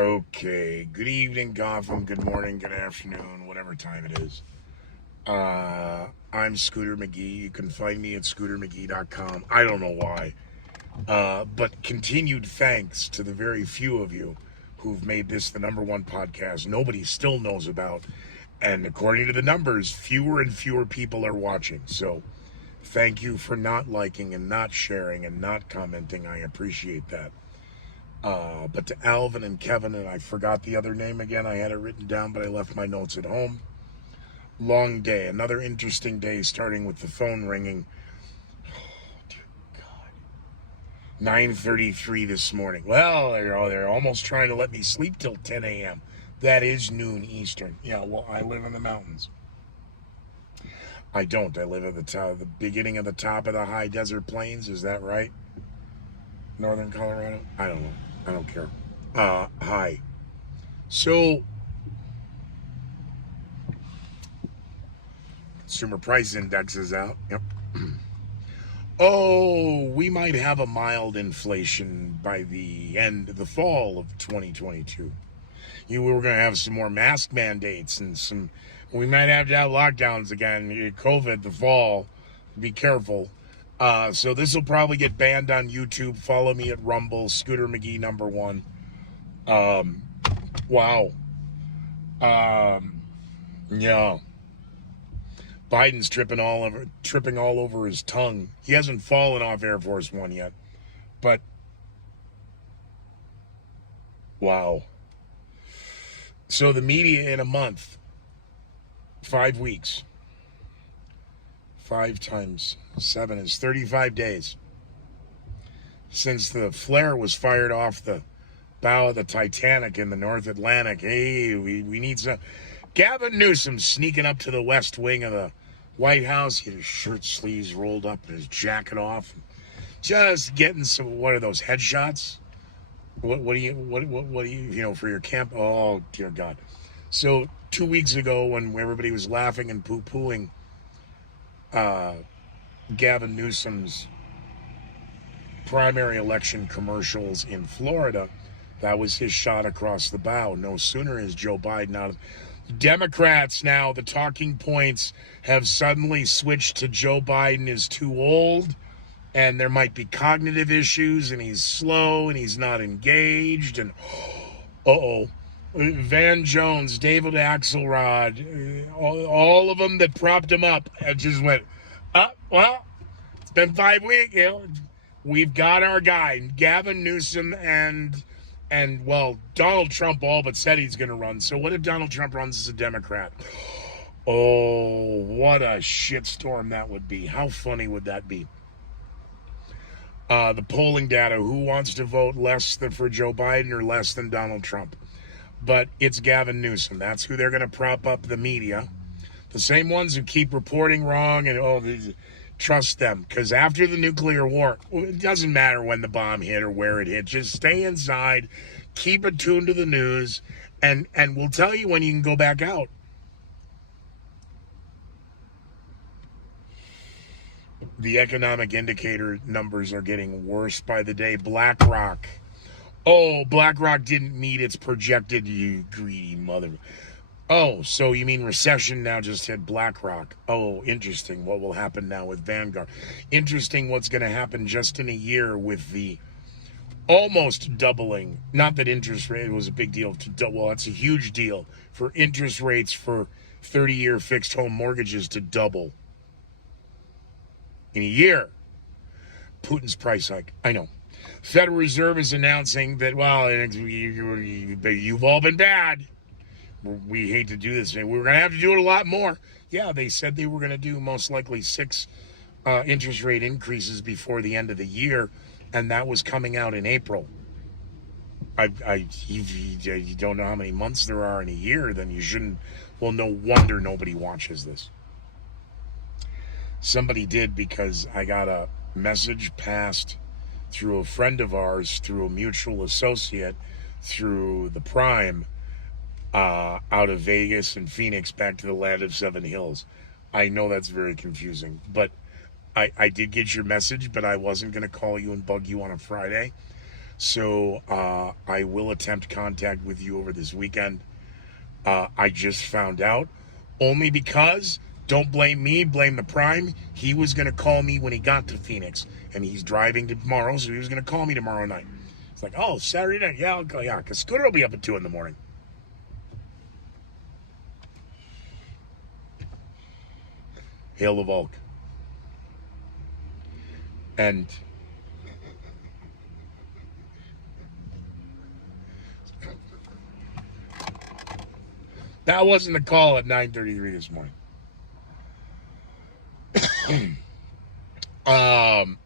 Okay, good evening, Gotham, good morning, good afternoon, whatever time it is. I'm Scooter McGee. You can find me at scootermcgee.com. I don't know why. But continued thanks to the very few of you who've made this the number one podcast nobody still knows about. And according to the numbers, fewer and fewer people are watching. So thank you for not liking and not sharing and not commenting. I appreciate that. But to Alvin and Kevin, and I forgot the other name again. I had it written down, but I left my notes at home. Long day, another interesting day, starting with the phone ringing. Oh, dear God. 9:33 this morning. Well, they're almost trying to let me sleep till 10 a.m. That is noon Eastern. Yeah, well, I live in the mountains. I don't. I live at the beginning of the top of the high desert plains. Is that right? Northern Colorado? I don't know. I don't care. Hi. So, consumer price index is out. Yep. Oh, we might have a mild inflation by the fall of 2022. We're going to have some more mask mandates and we might have to have lockdowns again. COVID, the fall. Be careful. So this will probably get banned on YouTube. Follow me at Rumble, Scooter McGee #1. Wow. Yeah. Biden's tripping all over his tongue. He hasn't fallen off Air Force One yet, but wow. So the media in a month, 5 weeks, 5 times 7 is 35 days since the flare was fired off the bow of the Titanic in the North Atlantic. Hey, we need some. Gavin Newsome sneaking up to the West Wing of the White House, he had his shirt sleeves rolled up and his jacket off, just getting some. What are those headshots? What do you for your camp? Oh dear God! So 2 weeks ago, when everybody was laughing and poo-pooing Gavin Newsome's primary election commercials in Florida, that was his shot across the bow. No sooner is Joe Biden out of. Democrats now, the talking points have suddenly switched to Joe Biden is too old and there might be cognitive issues and he's slow and he's not engaged and Van Jones, David Axelrod, all of them that propped him up just went, well, it's been 5 weeks. We've got our guy, Gavin Newsom, and Donald Trump all but said he's going to run. So what if Donald Trump runs as a Democrat? Oh, what a shitstorm that would be. How funny would that be? The polling data, who wants to vote less than for Joe Biden or less than Donald Trump? But it's Gavin Newsom. That's who they're going to prop up, the media. The same ones who keep reporting wrong and, trust them. Because after the nuclear war, it doesn't matter when the bomb hit or where it hit. Just stay inside, keep attuned to the news, and we'll tell you when you can go back out. The economic indicator numbers are getting worse by the day. BlackRock didn't meet its projected, you greedy mother. Oh, so you mean recession now just hit BlackRock. Oh, interesting. What will happen now with Vanguard? Interesting what's going to happen just in a year with the almost doubling. Not that interest rate was a big deal. Well, it's a huge deal for interest rates for 30-year fixed home mortgages to double in a year. Putin's price hike. I know. Federal Reserve is announcing that, you've all been bad. We hate to do this. We're going to have to do it a lot more. Yeah, they said they were going to do most likely 6 interest rate increases before the end of the year, and that was coming out in April. You don't know how many months there are in a year, then you shouldn't. Well, no wonder nobody watches this. Somebody did, because I got a message passed through a friend of ours, through a mutual associate, through the Prime, out of Vegas and Phoenix back to the land of 7 hills. I know that's very confusing, but I did get your message, but I wasn't going to call you and bug you on a Friday. So I will attempt contact with you over this weekend. I just found out only because, don't blame me, blame the Prime. He was going to call me when he got to Phoenix, and he's driving tomorrow, so he was going to call me tomorrow night. It's like, oh, Saturday night, yeah, I'll go, yeah, because Scooter will be up at 2 in the morning. Hail the Volk. And that wasn't the call at 9:33 this morning.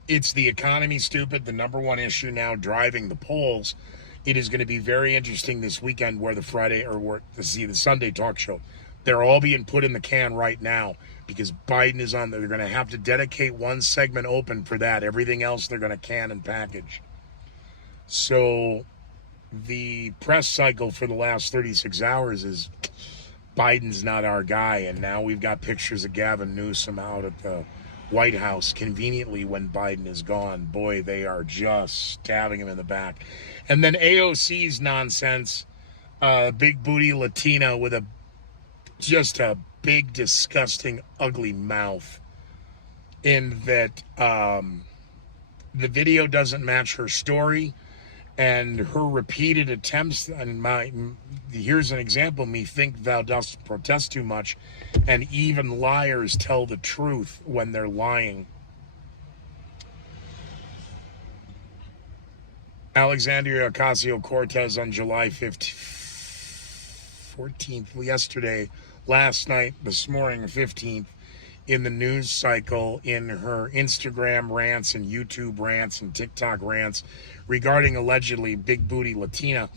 It's the economy, stupid, the number one issue now driving the polls. It is going to be very interesting this weekend where the Sunday talk show. They're all being put in the can right now because Biden is on. They're going to have to dedicate one segment open for that. Everything else they're going to can and package. So the press cycle for the last 36 hours is Biden's not our guy, and now we've got pictures of Gavin Newsome out at the White House conveniently when Biden is gone. Boy, they are just stabbing him in the back. And then A.O.C.'s nonsense, big booty Latina with just a big, disgusting, ugly mouth, in that the video doesn't match her story. And her repeated attempts, and here's an example, "Methink thou dost protest too much," and even liars tell the truth when they're lying. Alexandria Ocasio-Cortez on July 14th, yesterday, last night, this morning, 15th, in the news cycle, in her Instagram rants and YouTube rants and TikTok rants regarding allegedly big booty Latina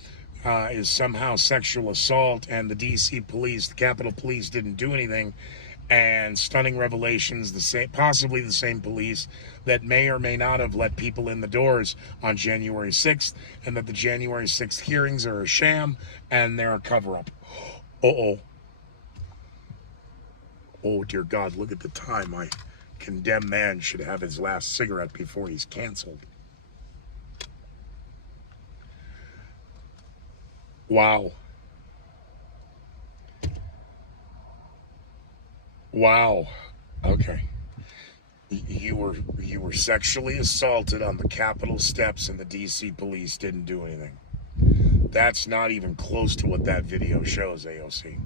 is somehow sexual assault, and the DC police, the Capitol Police, didn't do anything. And stunning revelations, possibly the same police that may or may not have let people in the doors on January 6th, and that the January 6th hearings are a sham and they're a cover-up. Oh, dear God, look at the time. My condemned man should have his last cigarette before he's canceled. Wow. Okay. You were sexually assaulted on the Capitol steps, and the DC police didn't do anything. That's not even close to what that video shows, A.O.C.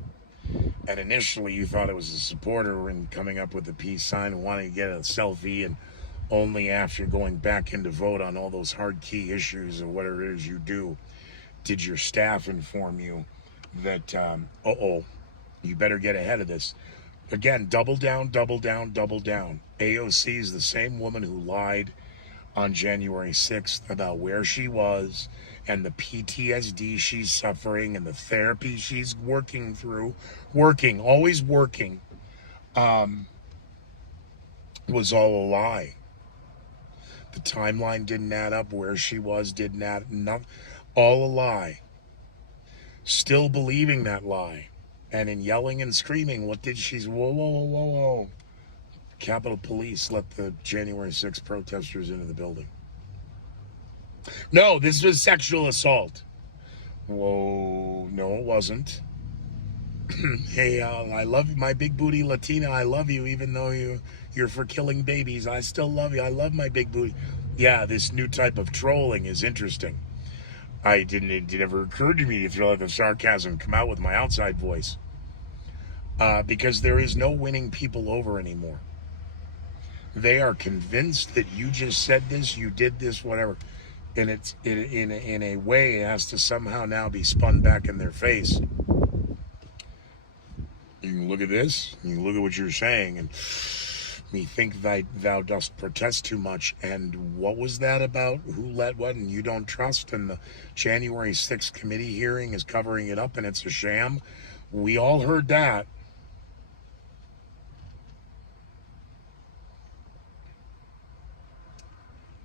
And initially you thought it was a supporter and coming up with the peace sign and wanting to get a selfie, and only after going back in to vote on all those hard key issues or whatever it is you do did your staff inform you that, you better get ahead of this. Again, double down, double down, double down. A.O.C. is the same woman who lied on January 6th about where she was and the PTSD she's suffering and the therapy she's working through, always working, was all a lie. The timeline didn't add up. Where she was didn't add up. All a lie. Still believing that lie. And in yelling and screaming, what did she... Whoa. Capitol Police let the January 6th protesters into the building. No, this was sexual assault. Whoa, no, it wasn't. Hey, I love you, my big booty Latina. I love you, even though you're for killing babies. I still love you. I love my big booty. Yeah, this new type of trolling is interesting. It never occurred to me to throw out the sarcasm, come out with my outside voice. Because there is no winning people over anymore. They are convinced that you just said this, you did this, whatever. And it's in a way, it has to somehow now be spun back in their face. You can look at this, you can look at what you're saying, and "Methink thou dost protest too much." And what was that about? Who let what? And you don't trust? And the January 6th committee hearing is covering it up, and it's a sham. We all heard that.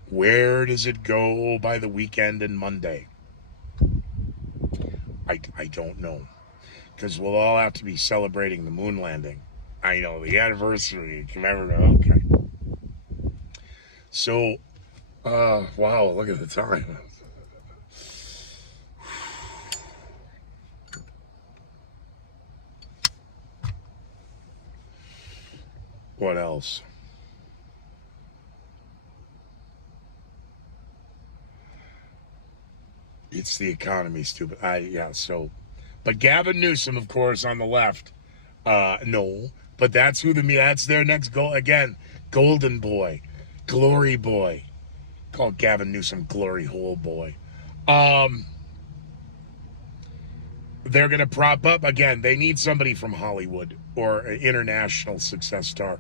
Where does it go by the weekend and Monday? I don't know. Because we'll all have to be celebrating the moon landing. I know, the anniversary. Okay. So, wow, look at the time. What else? It's the economy, stupid. But Gavin Newsome, of course, on the left. No, but that's their next goal again. Golden boy, glory boy. Call Gavin Newsome glory hole boy. They're going to prop up again. They need somebody from Hollywood or an international success star.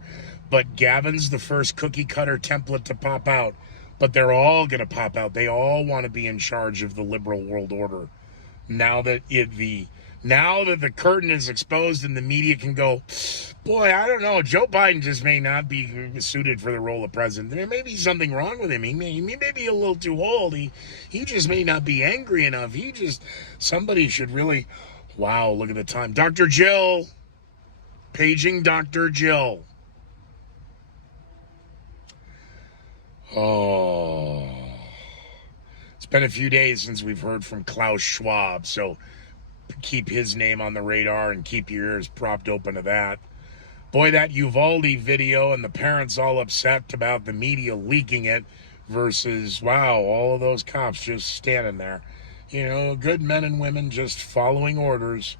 But Gavin's the first cookie cutter template to pop out. But they're all going to pop out. They all want to be in charge of the liberal world order. Now that the curtain is exposed and the media can go, boy, I don't know. Joe Biden just may not be suited for the role of president. There may be something wrong with him. He may be a little too old. He just may not be angry enough. Somebody should really, wow, look at the time. Dr. Jill, paging Dr. Jill. Oh, it's been a few days since we've heard from Klaus Schwab, so keep his name on the radar and keep your ears propped open to that. Boy, that Uvalde video and the parents all upset about the media leaking it versus, wow, all of those cops just standing there. Good men and women just following orders.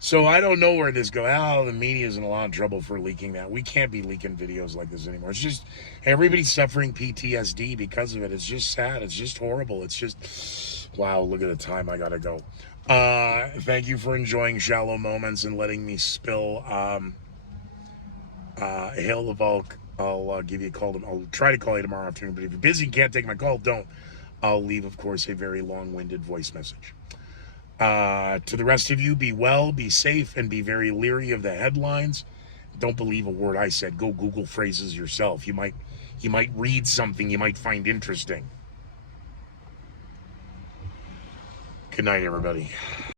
So I don't know where this goes. The media's in a lot of trouble for leaking that. We can't be leaking videos like this anymore. It's just everybody's suffering PTSD because of it. It's just sad. It's just horrible. It's just, wow, look at the time. I got to go. Thank you for enjoying Shallow Moments and letting me spill Hail the Volk. I'll give you a call. I'll try to call you tomorrow afternoon. But if you're busy and can't take my call, don't. I'll leave, of course, a very long-winded voice message. To the rest of you, be well, be safe, and be very leery of the headlines. Don't believe a word I said. Go Google phrases yourself. You might read something you might find interesting. Good night, everybody.